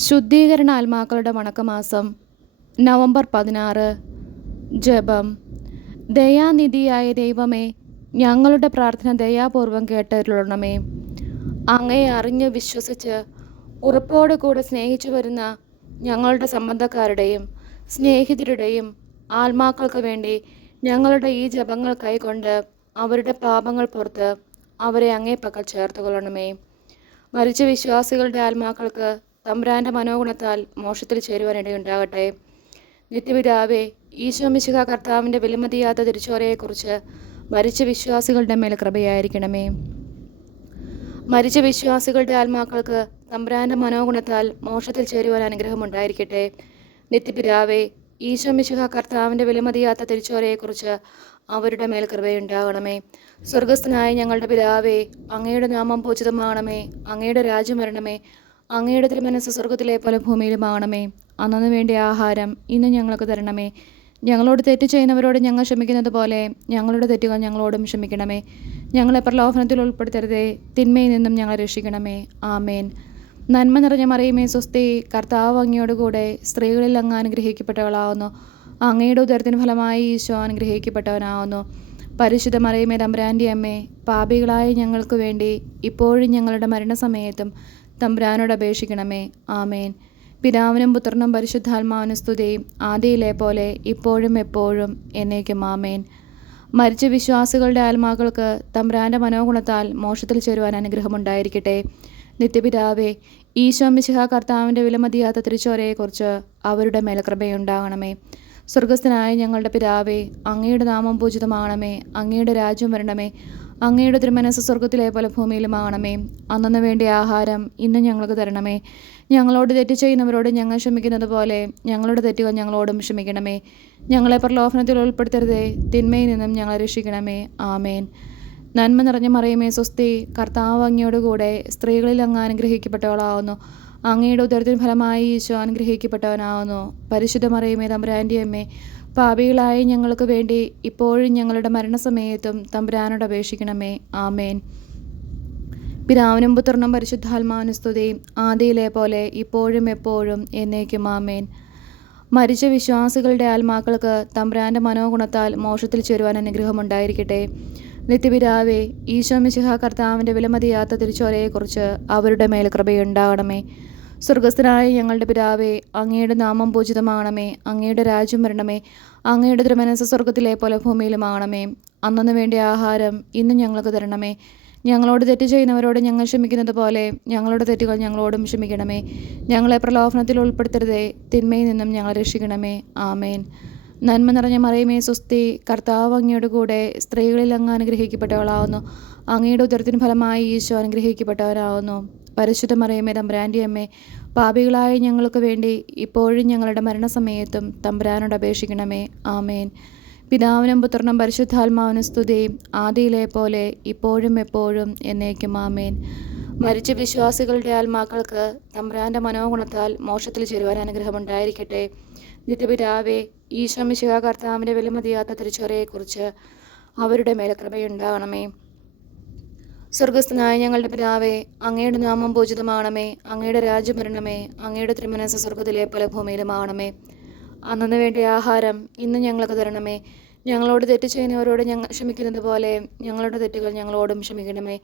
ശുദ്ധീകരണ ആത്മാക്കളുടെ വണക്കമാസം നവംബർ 16. ജപം. ദയാനിധിയായ ദൈവമേ, ഞങ്ങളുടെ പ്രാർത്ഥന ദയാപൂർവം കേട്ടരുളണമേ. അങ്ങയെ അറിഞ്ഞ് വിശ്വസിച്ച് ഉറപ്പോടുകൂടെ സ്നേഹിച്ചു വരുന്ന ഞങ്ങളുടെ സംബന്ധക്കാരുടെയും സ്നേഹിതരുടെയും ആത്മാക്കൾക്ക് വേണ്ടി ഞങ്ങളുടെ ഈ ജപങ്ങൾ കൈക്കൊണ്ട് അവരുടെ പാപങ്ങൾ പുറത്ത് അവരെ അങ്ങേ പക്കൽ ചേർത്തുകൊള്ളണമേ. മരിച്ച വിശ്വാസികളുടെ ആത്മാക്കൾക്ക് തമ്പുരാൻ്റെ മനോഗുണത്താൽ മോക്ഷത്തിൽ ചേരുവാനിടയുണ്ടാകട്ടെ. നിത്യപിതാവേ, ഈശോ മിശിഹാ കർത്താവിൻ്റെ വിലമതിയാത്ത തിരിച്ചോരയെക്കുറിച്ച് മരിച്ച വിശ്വാസികളുടെ മേൽ കൃപയായിരിക്കണമേ. മരിച്ച വിശ്വാസികളുടെ ആത്മാക്കൾക്ക് തമ്പുരാൻ്റെ മനോഗുണത്താൽ മോക്ഷത്തിൽ ചേരുവാൻ അനുഗ്രഹമുണ്ടായിരിക്കട്ടെ. നിത്യപിതാവേ, ഈശോ മിശിഹാ കർത്താവിൻ്റെ വിലമതിയാത്ത തിരിച്ചോരയെക്കുറിച്ച് അവരുടെ മേൽ കൃപയുണ്ടാകണമേ. സ്വർഗസ്ഥനായ ഞങ്ങളുടെ പിതാവേ, അങ്ങയുടെ നാമം പൂജിതമാകണമേ. അങ്ങയുടെ രാജ്യം വരണമേ. അങ്ങയുടെ തിരുമനസ്സ് സ്വർഗത്തിലെ പോലെ ഭൂമിയിലുമാകണമേ. അന്നു വേണ്ടിയ ആഹാരം ഇന്ന് ഞങ്ങൾക്ക് തരണമേ. ഞങ്ങളോട് തെറ്റ് ചെയ്യുന്നവരോട് ഞങ്ങൾ ക്ഷമിക്കുന്നത് പോലെ ഞങ്ങളുടെ തെറ്റുകൾ ഞങ്ങളോടും ക്ഷമിക്കണമേ. ഞങ്ങളെ പ്രലോഭനത്തിൽ ഉൾപ്പെടുത്തരുതേ, തിന്മയിൽ നിന്നും ഞങ്ങളെ രക്ഷിക്കണമേ. ആമേൻ. നന്മ നിറഞ്ഞ മറിയമേ സ്വസ്തി, കർത്താവ് അങ്ങയോടുകൂടെ സ്ത്രീകളിൽ അങ്ങ് അനുഗ്രഹിക്കപ്പെട്ടവളാവുന്നു. അങ്ങയുടെ ഉദരത്തിന് ഫലമായി ഈശോ അനുഗ്രഹിക്കപ്പെട്ടവനാവുന്നു. പരിശുദ്ധ മറിയമേ തമ്പുരാൻ്റെ അമ്മേ, പാപികളായ ഞങ്ങൾക്ക് വേണ്ടി ഇപ്പോഴും ഞങ്ങളുടെ മരണസമയത്തും തമ്പുരാനോട് അപേക്ഷിക്കണമേ. ആമേൻ. പിതാവിനും പുത്രനും പരിശുദ്ധാത്മാവിനും സ്തുതി, ആദിയിലെ പോലെ ഇപ്പോഴും എപ്പോഴും എന്നേക്കും. ആമേൻ. മരിച്ച വിശ്വാസികളുടെ ആത്മാക്കൾക്ക് തമ്പുരാൻ്റെ മനോഗുണത്താൽ മോക്ഷത്തിൽ ചേരുവാൻ അനുഗ്രഹമുണ്ടായിരിക്കട്ടെ. നിത്യപിതാവേ, ഈശോ മിശിഹാ കർത്താവിൻ്റെ വിലമതിയാത്ത തിരിച്ചോരയെക്കുറിച്ച് അവരുടെ മേൽ കൃപയുണ്ടാകണമേ. സ്വർഗസ്ഥനായ ഞങ്ങളുടെ പിതാവേ, അങ്ങയുടെ നാമം പൂജിതമാകണമേ. അങ്ങയുടെ രാജ്യം വരണമേ. അങ്ങയുടെ തിരുമനസ്സ് സ്വർഗത്തിലെ പോലെ ഭൂമിയിലുമാകണമേ. അന്നു വേണ്ടിയ ആഹാരം ഇന്ന് ഞങ്ങൾക്ക് തരണമേ. ഞങ്ങളോട് തെറ്റ് ചെയ്യുന്നവരോട് ഞങ്ങൾ ക്ഷമിക്കുന്നത് പോലെ ഞങ്ങളുടെ തെറ്റുകൾ ഞങ്ങളോടും ക്ഷമിക്കണമേ. ഞങ്ങളെ പ്രലോഭനത്തിൽ ഉൾപ്പെടുത്തരുതേ, തിന്മയിൽ നിന്നും ഞങ്ങളെ രക്ഷിക്കണമേ. ആമേൻ. നന്മ നിറഞ്ഞ മറിയമേ സ്വസ്തി, കർത്താവ് അങ്ങയോടുകൂടെ സ്ത്രീകളിൽ അങ്ങ് അനുഗ്രഹിക്കപ്പെട്ടവളാവുന്നു. അങ്ങയുടെ ഉദരത്തിന് ഫലമായി ഈശോ അനുഗ്രഹിക്കപ്പെട്ടവനാവുന്നു. പരിശുദ്ധ മറിയമേ തമ്പുരാൻ്റെ അമ്മേ, പാപികളായ ഞങ്ങൾക്ക് വേണ്ടി ഇപ്പോഴും ഞങ്ങളുടെ മരണസമയത്തും തമ്പുരാനോട് അപേക്ഷിക്കണമേ. ആമേൻ. പിതാവിനും പുത്രനും പരിശുദ്ധാത്മാവിനും സ്തുതി, ആദിയിലെ പോലെ ഇപ്പോഴും എപ്പോഴും എന്നേക്കും. ആമേൻ. മരിച്ച വിശ്വാസികളുടെ ആത്മാക്കൾക്ക് തമ്പുരാൻ്റെ മനോഗുണത്താൽ മോക്ഷത്തിൽ ചേരുവാൻ അനുഗ്രഹമുണ്ടായിരിക്കട്ടെ. നിത്യപിതാവേ, ഈശോ മിശിഹാ കർത്താവിൻ്റെ വിലമതിയാത്ത തിരിച്ചോരയെക്കുറിച്ച് അവരുടെ മേൽ കൃപയുണ്ടാകണമേ. സ്വർഗസ്ഥനായ ഞങ്ങളുടെ പിതാവേ, അങ്ങയുടെ നാമം പൂജിതമാകണമേ. അങ്ങയുടെ രാജ്യം വരണമേ. അങ്ങയുടെ തിരുമനസ്സ് സ്വർഗത്തിലെ പോലെ ഭൂമിയിലുമാകണമേ. അന്നു വേണ്ടിയ ആഹാരം ഇന്ന് ഞങ്ങൾക്ക് തരണമേ. ഞങ്ങളോട് തെറ്റ് ചെയ്യുന്നവരോട് ഞങ്ങൾ ക്ഷമിക്കുന്നത് പോലെ ഞങ്ങളുടെ തെറ്റുകൾ ഞങ്ങളോടും ക്ഷമിക്കണമേ. ഞങ്ങളെ പ്രലോഭനത്തിൽ ഉൾപ്പെടുത്തരുതേ, തിന്മയിൽ നിന്നും ഞങ്ങളെ രക്ഷിക്കണമേ. ആമേൻ. നന്മ നിറഞ്ഞ മറിയമേ സ്വസ്തി, കർത്താവ് അങ്ങയോട് കൂടെ സ്ത്രീകളിൽ അങ്ങ് അനുഗ്രഹിക്കപ്പെട്ടവളാവുന്നു. അങ്ങയുടെ ഉദരത്തിന് ഫലമായി ഈശോ അനുഗ്രഹിക്കപ്പെട്ടവരാവുന്നു. പരിശുദ്ധ മറിയമേ തമ്പുരാൻ്റെ അമ്മേ, പാപികളായ ഞങ്ങൾക്ക് വേണ്ടി ഇപ്പോഴും ഞങ്ങളുടെ മരണസമയത്തും തമ്പുരാനോട് അപേക്ഷിക്കണമേ. ആമേൻ. പിതാവിനും പുത്രനും പരിശുദ്ധാത്മാവിനും സ്തുതി, ആദിയിലെ പോലെ ഇപ്പോഴും എപ്പോഴും എന്നേക്കും. ആമേൻ. മരിച്ച വിശ്വാസികളുടെ ആത്മാക്കൾക്ക് തമ്പുരാൻ്റെ മനോഗുണത്താൽ മോക്ഷത്തിൽ ചേരുവാൻ അനുഗ്രഹമുണ്ടായിരിക്കട്ടെ. നിത്യപിതാവേ, ഈശോ മിശിഹാ കർത്താവിൻ്റെ വിലമതിയാത്ത തിരിച്ചോരയെക്കുറിച്ച് അവരുടെ മേൽ കൃപയുണ്ടാകണമേ. സ്വർഗസ്ഥനായ ഞങ്ങളുടെ പിതാവേ, അങ്ങയുടെ നാമം പൂജിതമാകണമേ. അങ്ങയുടെ രാജ്യം വരണമേ. അങ്ങയുടെ തിരുമനസ്സ് സ്വർഗത്തിലെ പോലെ ഭൂമിയിലുമാകണമേ. അന്നു വേണ്ടിയ ആഹാരം ഇന്ന് ഞങ്ങൾക്ക് തരണമേ. ഞങ്ങളോട് തെറ്റ് ചെയ്യുന്നവരോട് ഞങ്ങൾ ക്ഷമിക്കുന്നത് പോലെ ഞങ്ങളുടെ തെറ്റുകൾ ഞങ്ങളോടും ക്ഷമിക്കണമേ.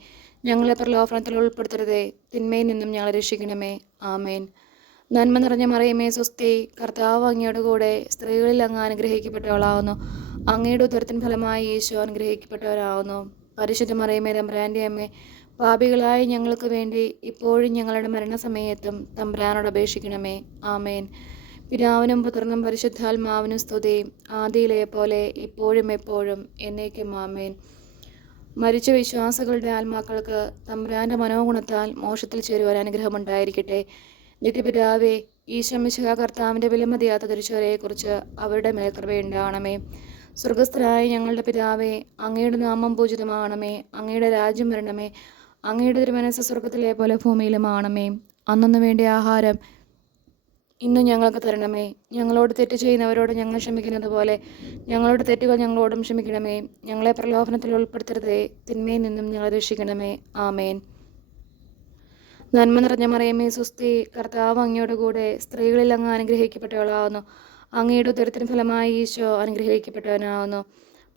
ഞങ്ങളെ പ്രലോഭനത്തിൽ ഉൾപ്പെടുത്തരുതേ, തിന്മയിൽ നിന്നും ഞങ്ങളെ രക്ഷിക്കണമേ. ആമേൻ. നന്മ നിറഞ്ഞ മറിയമേ സ്വസ്തി, കർത്താവ് അങ്ങയോട് കൂടെ സ്ത്രീകളിൽ അങ്ങ് അനുഗ്രഹിക്കപ്പെട്ടവളാവുന്നു. അങ്ങയുടെ ഉദരത്തിന് ഫലമായി ഈശോ അനുഗ്രഹിക്കപ്പെട്ടവരാവുന്നു. പരിശുദ്ധ മറിയമേ തമ്പുരാൻ്റെ അമ്മേ, പാപികളായ ഞങ്ങൾക്ക് വേണ്ടി ഇപ്പോഴും ഞങ്ങളുടെ മരണസമയത്തും തമ്പുരാനോട് അപേക്ഷിക്കണമേ. ആമേൻ. പിതാവിനും പുത്രനും പരിശുദ്ധാത്മാവിനും സ്തുതി, ആദിയിലെ പോലെ ഇപ്പോഴും എപ്പോഴും എന്നേക്കും. ആമേൻ. മരിച്ച വിശ്വാസികളുടെ ആത്മാക്കൾക്ക് തമ്പുരാൻ്റെ മനോഗുണത്താൽ മോക്ഷത്തിൽ ചേരുവാൻ അനുഗ്രഹമുണ്ടായിരിക്കട്ടെ. നിത്യപിതാവേ, ഈശോ മിശിഹാ കർത്താവിൻ്റെ വിലമതിയാത്ത തിരിച്ചോരയെക്കുറിച്ച് അവരുടെ മേൽ കൃപയുണ്ടാകണമേ. സ്വർഗസ്ഥനായ ഞങ്ങളുടെ പിതാവേ, അങ്ങയുടെ നാമം പൂജിതമാകണമേ. അങ്ങയുടെ രാജ്യം വരണമേ. അങ്ങയുടെ തിരുമനസ്സ് സ്വർഗത്തിലെ പോലെ ഭൂമിയിലുമാകണമേ. അന്നു വേണ്ടിയ ആഹാരം ഇന്ന് ഞങ്ങൾക്ക് തരണമേ. ഞങ്ങളോട് തെറ്റ് ചെയ്യുന്നവരോട് ഞങ്ങൾ ക്ഷമിക്കുന്നത് പോലെ ഞങ്ങളുടെ തെറ്റുകൾ ഞങ്ങളോടും ക്ഷമിക്കണമേ. ഞങ്ങളെ പ്രലോഭനത്തിൽ ഉൾപ്പെടുത്തരുതേ, തിന്മയിൽ നിന്നും ഞങ്ങളെ രക്ഷിക്കണമേ. ആമേൻ. നന്മ നിറഞ്ഞ മറിയമേ സുസ്തി, കർത്താവ് അങ്ങയോട് കൂടെ സ്ത്രീകളിൽ അങ്ങ് അനുഗ്രഹിക്കപ്പെട്ടവളാവുന്നു. അങ്ങയുടെ ഉദരത്തിന് ഫലമായി ഈശോ അനുഗ്രഹിക്കപ്പെട്ടവനാവുന്നു.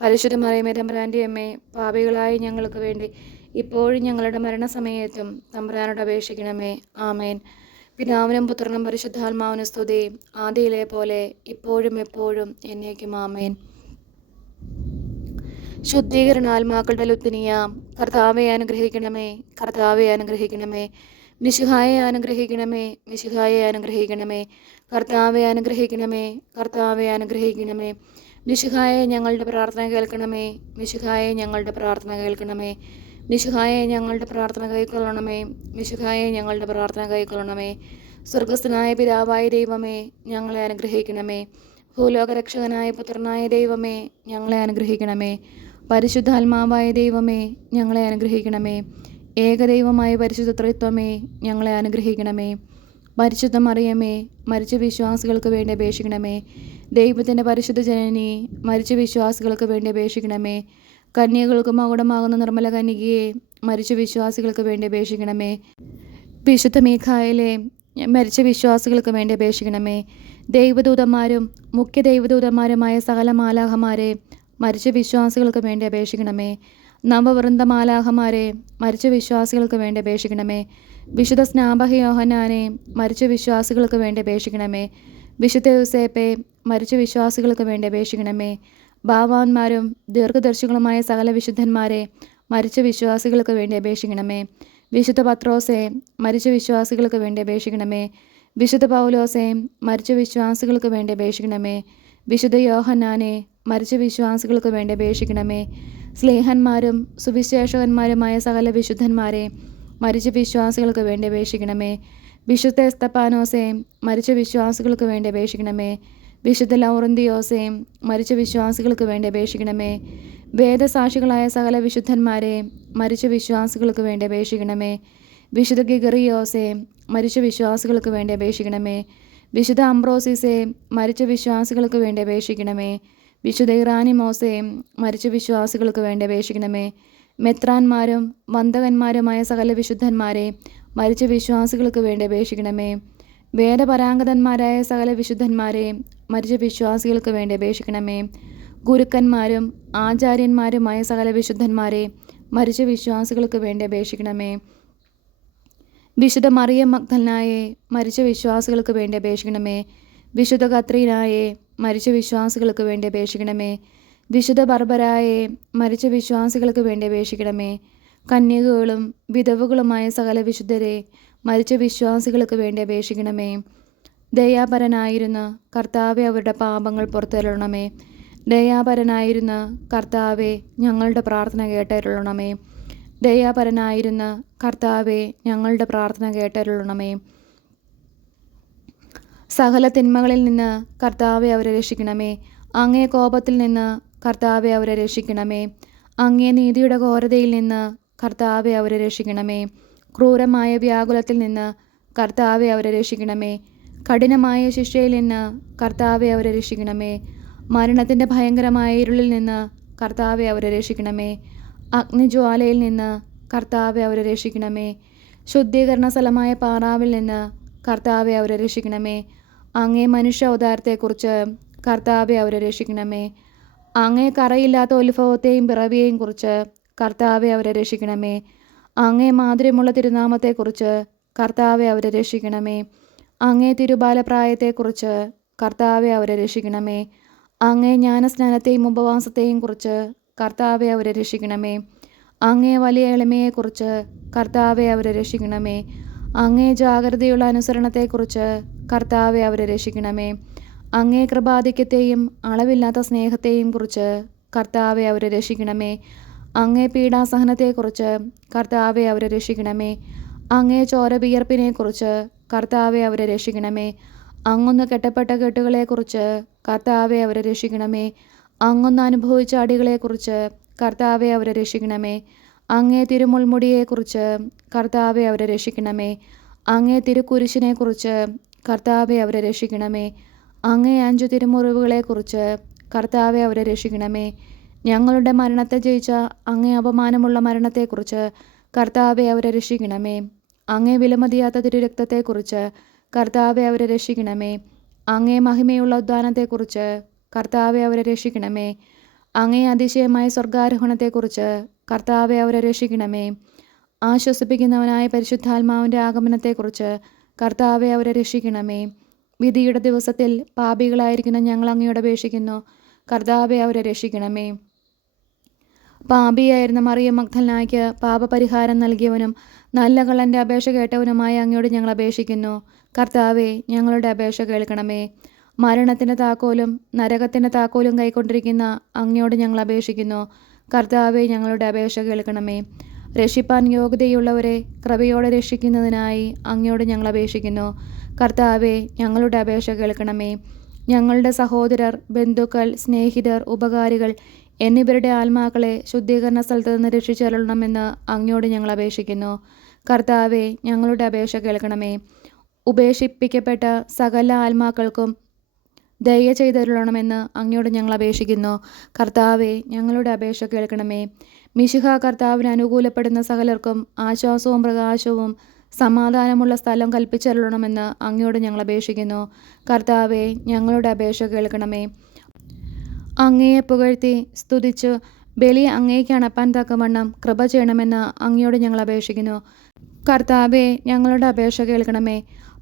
പരിശുദ്ധ മറിയമേ തമ്പുരാൻ്റെ അമ്മേ, പാപികളായി ഞങ്ങൾക്ക് വേണ്ടി ഇപ്പോഴും ഞങ്ങളുടെ മരണസമയത്തും തമ്പുരാനോട് അപേക്ഷിക്കണമേ. ആമേൻ. പിതാവിനും പുത്രനും പരിശുദ്ധാത്മാവിനും സ്തുതി, ആദിയിലെ പോലെ ഇപ്പോഴും എപ്പോഴും എന്നേക്കും. ആമേൻ. ശുദ്ധീകരണ ആത്മാക്കളുടെ ലുത്തിനിയാം, കർത്താവെ അനുഗ്രഹിക്കണമേ, കർത്താവെ അനുഗ്രഹിക്കണമേ. മിശിഹായെ അനുഗ്രഹിക്കണമേ, മിശിഹായെ അനുഗ്രഹിക്കണമേ. കർത്താവെ അനുഗ്രഹിക്കണമേ, കർത്താവെ അനുഗ്രഹിക്കണമേ. മിശിഹായെ ഞങ്ങളുടെ പ്രാർത്ഥന കേൾക്കണമേ, മിശിഹായെ ഞങ്ങളുടെ പ്രാർത്ഥന കേൾക്കണമേ. മിശിഹായെ ഞങ്ങളുടെ പ്രാർത്ഥന കൈക്കൊള്ളണമേ, മിശിഹായെ ഞങ്ങളുടെ പ്രാർത്ഥന കൈക്കൊള്ളണമേ. സ്വർഗസ്ഥനായ പിതാവായ ദൈവമേ, ഞങ്ങളെ അനുഗ്രഹിക്കണമേ. ഭൂലോകരക്ഷകനായ പുത്രനായ ദൈവമേ, ഞങ്ങളെ അനുഗ്രഹിക്കണമേ. പരിശുദ്ധാത്മാവായ ദൈവമേ, ഞങ്ങളെ അനുഗ്രഹിക്കണമേ. ഏകദൈവമായ പരിശുദ്ധ ത്രിത്വമേ, ഞങ്ങളെ അനുഗ്രഹിക്കണമേ. പരിശുദ്ധ മറിയമേ, മരിച്ച വിശ്വാസികൾക്ക് വേണ്ടി അപേക്ഷിക്കണമേ. ദൈവത്തിൻ്റെ പരിശുദ്ധ ജനനി, മരിച്ച വിശ്വാസികൾക്ക് വേണ്ടി അപേക്ഷിക്കണമേ. കന്യകൾക്ക് മകുടമാകുന്ന നിർമ്മല കന്യകയെ, മരിച്ച വിശ്വാസികൾക്ക് വേണ്ടി അപേക്ഷിക്കണമേ. വിശുദ്ധ മീഖായേലെ, മരിച്ച വിശ്വാസികൾക്ക് വേണ്ടി അപേക്ഷിക്കണമേ. ദൈവദൂതന്മാരും മുഖ്യ ദൈവദൂതന്മാരുമായ സകല മാലാഖമാരെ, മരിച്ച വിശ്വാസികൾക്ക് വേണ്ടി അപേക്ഷിക്കണമേ. നവവൃന്ദ മാലാഖമാരെ, മരിച്ച വിശ്വാസികൾക്ക് വേണ്ടി അപേക്ഷിക്കണമേ. വിശുദ്ധ സ്നാപക യോഹന്നാനെ, മരിച്ച വിശ്വാസികൾക്ക് വേണ്ടി അപേക്ഷിക്കണമേ. വിശുദ്ധ യൂസേപ്പെ, മരിച്ച വിശ്വാസികൾക്ക് വേണ്ടി അപേക്ഷിക്കണമേ. ഭാവാന്മാരും ദീർഘദർശികളുമായ സകല വിശുദ്ധന്മാരെ, മരിച്ച വിശ്വാസികൾക്ക് വേണ്ടി അപേക്ഷിക്കണമേ. വിശുദ്ധ പത്രോസെ, മരിച്ച വിശ്വാസികൾക്ക് വേണ്ടി അപേക്ഷിക്കണമേ. വിശുദ്ധ പൗലോസെ, മരിച്ച വിശ്വാസികൾക്ക് വേണ്ടി അപേക്ഷിക്കണമേ. വിശുദ്ധ യോഹന്നാനെ, മരിച്ച വിശ്വാസികൾക്ക് വേണ്ടി അപേക്ഷിക്കണമേ. സ്ലേഹന്മാരും സുവിശേഷകന്മാരുമായ സകല വിശുദ്ധന്മാരെ, മരിച്ച വിശ്വാസികൾക്ക് വേണ്ടി അപേക്ഷിക്കണമേ. വിശുദ്ധ എസ്തപ്പാനോസെ, മരിച്ച വിശ്വാസികൾക്ക് വേണ്ടി അപേക്ഷിക്കണമേ. വിശുദ്ധ ലൗറന്തിയോസെ, മരിച്ച വിശ്വാസികൾക്ക് വേണ്ടി അപേക്ഷിക്കണമേ. വേദസാക്ഷികളായ സകല വിശുദ്ധന്മാരെ, മരിച്ച വിശ്വാസികൾക്ക് വേണ്ടി അപേക്ഷിക്കണമേ. വിശുദ്ധ ഗിഗറിയോസെ, മരിച്ച വിശ്വാസികൾക്ക് വേണ്ടി അപേക്ഷിക്കണമേ. വിശുദ്ധ അംബ്രോസിസെ, മരിച്ച വിശ്വാസികൾക്ക് വേണ്ടി അപേക്ഷിക്കണമേ. വിശുദ്ധ ഇറാനിമോസെ, മരിച്ച വിശ്വാസികൾക്ക് വേണ്ടി അപേക്ഷിക്കണമേ. മെത്രാന്മാരും വന്ദകന്മാരുമായ സകല വിശുദ്ധന്മാരെ, മരിച്ച വിശ്വാസികൾക്ക് വേണ്ടി അപേക്ഷിക്കണമേ. വേദപരാംഗതന്മാരായ സകല വിശുദ്ധന്മാരെ, മരിച്ച വിശ്വാസികൾക്ക് വേണ്ടി അപേക്ഷിക്കണമേ. ഗുരുക്കന്മാരും ആചാര്യന്മാരുമായ സകല വിശുദ്ധന്മാരെ, മരിച്ച വിശ്വാസികൾക്ക് വേണ്ടി അപേക്ഷിക്കണമേ. വിശുദ്ധ മറിയം മഗ്ദലനായെ, മരിച്ച വിശ്വാസികൾക്ക് വേണ്ടി അപേക്ഷിക്കണമേ. വിശുദ്ധ കത്രീനായെ, മരിച്ച വിശ്വാസികൾക്ക് വേണ്ടി അപേക്ഷിക്കണമേ. വിശുദ്ധ ബർബരായെ, മരിച്ച വിശ്വാസികൾക്ക് വേണ്ടി അപേക്ഷിക്കണമേ. കന്യകകളും വിധവകളുമായ സകല വിശുദ്ധരെ, മരിച്ച വിശ്വാസികൾക്ക് വേണ്ടി അപേക്ഷിക്കണമേ. ദയാപരനായിരുന്ന കർത്താവെ, അവരുടെ പാപങ്ങൾ പുറത്തരുളണമേ. ദയാപരനായിരുന്ന കർത്താവെ, ഞങ്ങളുടെ പ്രാർത്ഥന കേട്ടരുളണമേ. ദയാപരനായിരുന്ന കർത്താവെ, ഞങ്ങളുടെ പ്രാർത്ഥന കേട്ടരുളണമേ. സകല തിന്മകളിൽ നിന്ന് കർത്താവെ, അവരെ രക്ഷിക്കണമേ. അങ്ങേ കോപത്തിൽ നിന്ന് കർത്താവെ, അവരെ രക്ഷിക്കണമേ. അങ്ങേ നീതിയുടെ ഘോരതയിൽ നിന്ന് കർത്താവെ, അവരെ രക്ഷിക്കണമേ. ക്രൂരമായ വ്യാകുലത്തിൽ നിന്ന് കർത്താവെ, അവരെ രക്ഷിക്കണമേ. കഠിനമായ ശിക്ഷയിൽ നിന്ന് കർത്താവെ, അവരെ രക്ഷിക്കണമേ. മരണത്തിൻ്റെ ഭയങ്കരമായ ഇരുളിൽ നിന്ന് കർത്താവെ, അവരെ രക്ഷിക്കണമേ. അഗ്നിജ്വാലയിൽ നിന്ന് കർത്താവെ, അവരെ രക്ഷിക്കണമേ. ശുദ്ധീകരണ സ്ഥലമായ പാറാവിൽ നിന്ന് കർത്താവെ, അവരെ രക്ഷിക്കണമേ. അങ്ങേ മനുഷ്യ അവതാരത്തെക്കുറിച്ച് കർത്താവെ, അവരെ രക്ഷിക്കണമേ. അങ്ങേ കറയില്ലാത്ത ഉത്ഭവത്തെയും പിറവിയെയും കുറിച്ച് കർത്താവെ, അവരെ രക്ഷിക്കണമേ. അങ്ങേ മാധുര്യമുള്ള തിരുനാമത്തെക്കുറിച്ച് കർത്താവെ, അവരെ രക്ഷിക്കണമേ. അങ്ങേ തിരുബാലപ്രായത്തെക്കുറിച്ച് കർത്താവെ, അവരെ രക്ഷിക്കണമേ. അങ്ങേ ജ്ഞാനസ്നാനത്തെയും ഉപവാസത്തെയും കുറിച്ച് കർത്താവെ, അവരെ രക്ഷിക്കണമേ. അങ്ങേ വലിയ എളിമയെക്കുറിച്ച് കർത്താവെ, അവരെ രക്ഷിക്കണമേ. അങ്ങേ ജാഗ്രതയുള്ള അനുസരണത്തെക്കുറിച്ച് കർത്താവെ, അവരെ രക്ഷിക്കണമേ. അങ്ങേ കൃപാധിക്യത്തെയും അളവില്ലാത്ത സ്നേഹത്തെയും കുറിച്ച് കർത്താവെ, അവരെ രക്ഷിക്കണമേ. അങ്ങേ പീഡാസഹനത്തെക്കുറിച്ച് കർത്താവെ, അവരെ രക്ഷിക്കണമേ. അങ്ങേ ചോരവിയർപ്പിനെക്കുറിച്ച് കർത്താവെ, അവരെ രക്ഷിക്കണമേ. അങ്ങൊന്ന് കെട്ടപ്പെട്ട കെട്ടുകളെക്കുറിച്ച് കർത്താവെ, അവരെ രക്ഷിക്കണമേ. അങ്ങൊന്ന് അനുഭവിച്ച അടികളെക്കുറിച്ച് കർത്താവെ, അവരെ രക്ഷിക്കണമേ. അങ്ങേ തിരുമുൾമുടിയെക്കുറിച്ച് കർത്താവെ, അവരെ രക്ഷിക്കണമേ. അങ്ങേ തിരുക്കുരിശിനെക്കുറിച്ച് കർത്താവെ, അവരെ രക്ഷിക്കണമേ. അങ്ങേ 5 തിരുമുറിവുകളെക്കുറിച്ച് കർത്താവെ, അവരെ രക്ഷിക്കണമേ. ഞങ്ങളുടെ മരണത്തെ ജയിച്ച അങ്ങേ അപമാനമുള്ള മരണത്തെക്കുറിച്ച് കർത്താവെ, അവരെ രക്ഷിക്കണമേ. അങ്ങേ വിലമതിയാത്ത തിരുരക്തത്തെക്കുറിച്ച് കർത്താവെ അവരെ രക്ഷിക്കണമേ. അങ്ങേ മഹിമയുള്ള ഉദ്ധാനത്തെക്കുറിച്ച് കർത്താവെ അവരെ രക്ഷിക്കണമേ. അങ്ങേ അതിശയമായ സ്വർഗാരോഹണത്തെക്കുറിച്ച് കർത്താവെ അവരെ രക്ഷിക്കണമേ. ആശ്വസിപ്പിക്കുന്നവനായ പരിശുദ്ധാത്മാവിൻ്റെ ആഗമനത്തെക്കുറിച്ച് കർത്താവെ അവരെ രക്ഷിക്കണമേ. വിധിയുടെ ദിവസത്തിൽ പാപികളായിരിക്കുന്ന ഞങ്ങൾ അങ്ങയോട് അപേക്ഷിക്കുന്നു. കർത്താവെ അവരെ രക്ഷിക്കണമേ. പാപിയായിരുന്ന മറിയം മഗ്ദലനായ്ക്ക് പാപപരിഹാരം നൽകിയവനും നല്ല കള്ളൻ്റെ അപേക്ഷ കേട്ടവനുമായ അങ്ങയോട് ഞങ്ങൾ അപേക്ഷിക്കുന്നു. കർത്താവെ ഞങ്ങളുടെ അപേക്ഷ കേൾക്കണമേ. മരണത്തിൻ്റെ താക്കോലും നരകത്തിൻ്റെ താക്കോലും കൈക്കൊണ്ടിരിക്കുന്ന അങ്ങയോട് ഞങ്ങൾ അപേക്ഷിക്കുന്നു. കർത്താവെ ഞങ്ങളുടെ അപേക്ഷ കേൾക്കണമേ. രക്ഷിപ്പാൻ യോഗ്യതയുള്ളവരെ കൃപയോടെ രക്ഷിക്കുന്നതിനായി അങ്ങയോട് ഞങ്ങൾ അപേക്ഷിക്കുന്നു. കർത്താവെ ഞങ്ങളുടെ അപേക്ഷ കേൾക്കണമേ. ഞങ്ങളുടെ സഹോദരർ, ബന്ധുക്കൾ, സ്നേഹിതർ, ഉപകാരികൾ എന്നിവരുടെ ആത്മാക്കളെ ശുദ്ധീകരണ സ്ഥലത്ത് നിന്ന് രക്ഷിച്ചരുളണമെന്ന് അങ്ങയോട് ഞങ്ങൾ അപേക്ഷിക്കുന്നു. കർത്താവെ ഞങ്ങളുടെ അപേക്ഷ കേൾക്കണമേ. ഉപേക്ഷിപ്പിക്കപ്പെട്ട സകല ആത്മാക്കൾക്കും ദയ ചെയ്തരുളണമെന്ന് അങ്ങയോട് ഞങ്ങൾ അപേക്ഷിക്കുന്നു. കർത്താവെ ഞങ്ങളുടെ അപേക്ഷ കേൾക്കണമേ. മിശിഹ കർത്താവിന് അനുകൂലപ്പെടുന്ന സകലർക്കും ആശ്വാസവും പ്രകാശവും സമാധാനമുള്ള സ്ഥലം കൽപ്പിച്ചരുളണമെന്ന് അങ്ങയോട് ഞങ്ങൾ അപേക്ഷിക്കുന്നു. കർത്താവെ ഞങ്ങളുടെ അപേക്ഷ കേൾക്കണമേ. അങ്ങയെ പുകഴ്ത്തി സ്തുതിച്ചു ബലി അങ്ങേക്ക് അണപ്പാൻ തക്കവണ്ണം കൃപ ചെയ്യണമെന്ന് അങ്ങയോട് ഞങ്ങൾ അപേക്ഷിക്കുന്നു. കർത്താവെ ഞങ്ങളുടെ അപേക്ഷ കേൾക്കണമേ.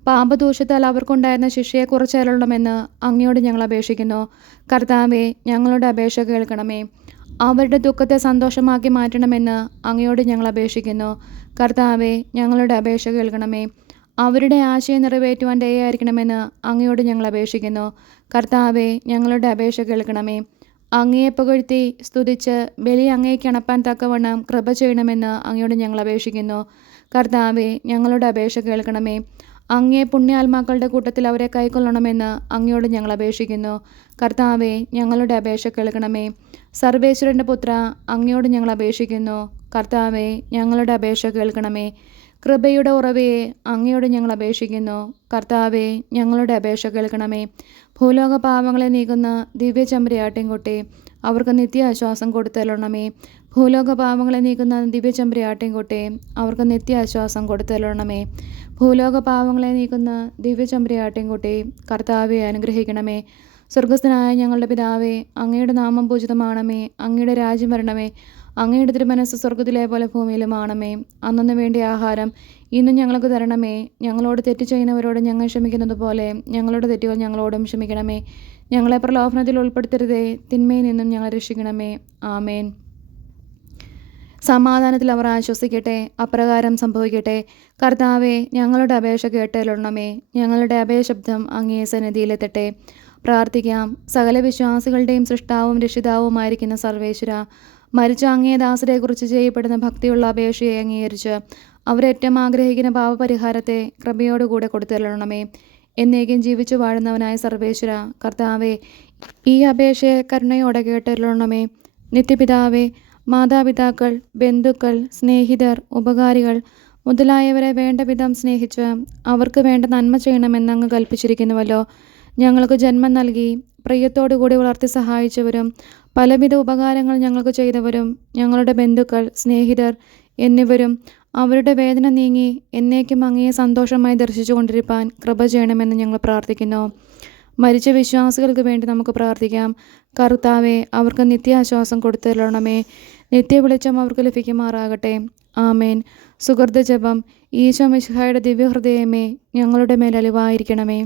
പാപദൂഷത്താൽ അവർക്കുണ്ടായിരുന്ന ശിക്ഷയെ കുറച്ചരുളണമെന്ന് അങ്ങയോട് ഞങ്ങൾ അപേക്ഷിക്കുന്നു. കർത്താവെ ഞങ്ങളുടെ അപേക്ഷ കേൾക്കണമേ. അവരുടെ ദുഃഖത്തെ സന്തോഷമാക്കി മാറ്റണമെന്ന് അങ്ങയോട് ഞങ്ങൾ അപേക്ഷിക്കുന്നു. കർത്താവെ ഞങ്ങളുടെ അപേക്ഷ കേൾക്കണമേ. അവരുടെ ആശയം നിറവേറ്റുവാൻ ദയയായിരിക്കണമെന്ന് അങ്ങയോട് ഞങ്ങൾ അപേക്ഷിക്കുന്നു. കർത്താവെ ഞങ്ങളുടെ അപേക്ഷ കേൾക്കണമേ. അങ്ങയെ പുകഴ്ത്തി സ്തുതിച്ച് ബലി അങ്ങേക്ക് അണപ്പാൻ തക്കവണ്ണം കൃപ ചെയ്യണമെന്ന് അങ്ങയോട് ഞങ്ങൾ അപേക്ഷിക്കുന്നു. കർത്താവെ ഞങ്ങളുടെ അപേക്ഷ കേൾക്കണമേ. അങ്ങേ പുണ്യാത്മാക്കളുടെ കൂട്ടത്തിൽ അവരെ കൈക്കൊള്ളണമെന്ന് അങ്ങയോട് ഞങ്ങൾ അപേക്ഷിക്കുന്നു. കർത്താവെ ഞങ്ങളുടെ അപേക്ഷ കേൾക്കണമേ. സർവേശ്വരൻ്റെ പുത്ര അങ്ങയോട് ഞങ്ങൾ അപേക്ഷിക്കുന്നു. കർത്താവെ ഞങ്ങളുടെ അപേക്ഷ കേൾക്കണമേ. കൃപയുടെ ഉറവയെ അങ്ങയോട് ഞങ്ങൾ അപേക്ഷിക്കുന്നു. കർത്താവെ ഞങ്ങളുടെ അപേക്ഷ കേൾക്കണമേ. ഭൂലോക പാപങ്ങളെ നീക്കുന്ന ദിവ്യ ചെമ്പരിയാട്ടിൻകുട്ടി അവർക്ക് നിത്യ ആശ്വാസം കൊടുത്തരുളണമേ. ഭൂലോക പാപങ്ങളെ നീക്കുന്ന ദിവ്യ ചെമ്പരിയാട്ടിൻകുട്ടി അവർക്ക് നിത്യ ആശ്വാസം കൊടുത്തരുളണമേ. ഭൂലോക പാപങ്ങളെ നീക്കുന്ന ദിവ്യ ചെമ്പരിയാട്ടിൻകുട്ടി കർത്താവെ അനുഗ്രഹിക്കണമേ. സ്വർഗസ്ഥനായ ഞങ്ങളുടെ പിതാവേ, അങ്ങയുടെ നാമം പൂജിതമാണമേ. അങ്ങയുടെ രാജ്യം വരണമേ. അങ്ങയുടെ തിരുമനസ്സ് സ്വർഗത്തിലെ പോലെ ഭൂമിയിലുമാണമേ. അന്നന്ന് വേണ്ടിയ ആഹാരം ഇന്നും ഞങ്ങൾക്ക് തരണമേ. ഞങ്ങളോട് തെറ്റ് ചെയ്യുന്നവരോട് ഞങ്ങൾ ക്ഷമിക്കുന്നത് പോലെ ഞങ്ങളുടെ തെറ്റുകൾ ഞങ്ങളോടും ക്ഷമിക്കണമേ. ഞങ്ങളെ പ്രലോഭനത്തിൽ ഉൾപ്പെടുത്തരുതേ. തിന്മയിൽ നിന്നും ഞങ്ങളെ രക്ഷിക്കണമേ. ആമേൻ. സമാധാനത്തിൽ അവർ ആശ്വസിക്കട്ടെ. അപ്രകാരം സംഭവിക്കട്ടെ. കർത്താവെ ഞങ്ങളുടെ അപേക്ഷ കേട്ടരുളണമേ. ഞങ്ങളുടെ അഭയശബ്ദം അങ്ങേ സന്നിധിയിലെത്തട്ടെ. പ്രാർത്ഥിക്കാം. സകല വിശ്വാസികളുടെയും സൃഷ്ടാവും രക്ഷിതാവുമായിരിക്കുന്ന സർവേശ്വര, മരിച്ച അങ്ങേ ദാസരെക്കുറിച്ച് ചെയ്യപ്പെടുന്ന ഭക്തിയുള്ള അപേക്ഷയെ അംഗീകരിച്ച് അവരേറ്റവും ആഗ്രഹിക്കുന്ന പാപപരിഹാരത്തെ കൃപയോടുകൂടെ കൊടുത്തരുളണമേ. എന്നേക്കും ജീവിച്ചു വാഴുന്നവനായ സർവേശ്വര, കർത്താവെ ഈ അപേക്ഷയെ കരുണയോടെ കേട്ടരുളണമേ. നിത്യപിതാവേ, മാതാപിതാക്കൾ, ബന്ധുക്കൾ, സ്നേഹിതർ, ഉപകാരികൾ മുതലായവരെ വേണ്ട വിധം സ്നേഹിച്ച് അവർക്ക് വേണ്ട നന്മ ചെയ്യണമെന്ന് അങ്ങ് കൽപ്പിച്ചിരിക്കുന്നുവല്ലോ. ഞങ്ങൾക്ക് ജന്മം നൽകി പ്രിയത്തോടുകൂടി വളർത്തി സഹായിച്ചവരും പലവിധ ഉപകാരങ്ങൾ ഞങ്ങൾക്ക് ചെയ്തവരും ഞങ്ങളുടെ ബന്ധുക്കൾ, സ്നേഹിതർ എന്നിവരും അവരുടെ വേദന നീങ്ങി എന്നേക്കും അങ്ങയെ സന്തോഷമായി ദർശിച്ചു കൊണ്ടിരിപ്പാൻ കൃപ ചെയ്യണമെന്ന് ഞങ്ങൾ പ്രാർത്ഥിക്കുന്നു. മരിച്ച വിശ്വാസികൾക്ക് വേണ്ടി നമുക്ക് പ്രാർത്ഥിക്കാം. കർത്താവെ അവർക്ക് നിത്യാശ്വാസം കൊടുത്തരുളണമേ. നിത്യ വെളിച്ചം അവർക്ക് ലഭിക്കുമാറാകട്ടെ. ആമേൻ. സുഗർദ്ധ ജപം. ഈശോ മിശിഹായുടെ ദിവ്യഹൃദയമേ, ഞങ്ങളുടെ മേൽ അലിവായിരിക്കണമേ.